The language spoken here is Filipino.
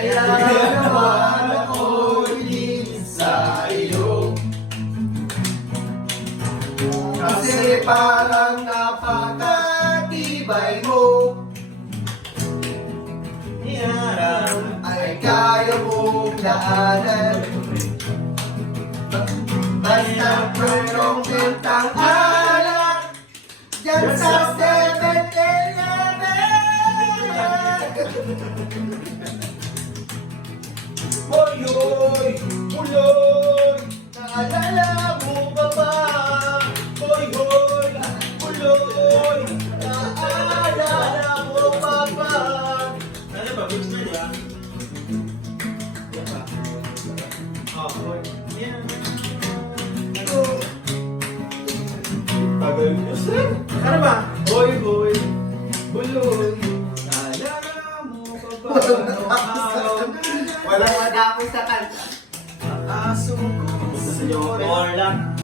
Kaya naman ako'y sa iyo. Kasi parang napakatibay mo. Ay kaya mong daanan. Basta mayroong bintang alak dyan sa 7-Eleven. Hoy, hoy, uloy, naalala mo ba ba? Hoy, hoy, uloy, naalala mo ba ba? Ano ba? Goods na diba? Oh, hoy. Yan. Tagal nyo, sir. Ano ba? Hoy, hoy, uloy, Naalala mo ba ba? Walang matapos sa kanta. Aso ko, senyor. Or lang.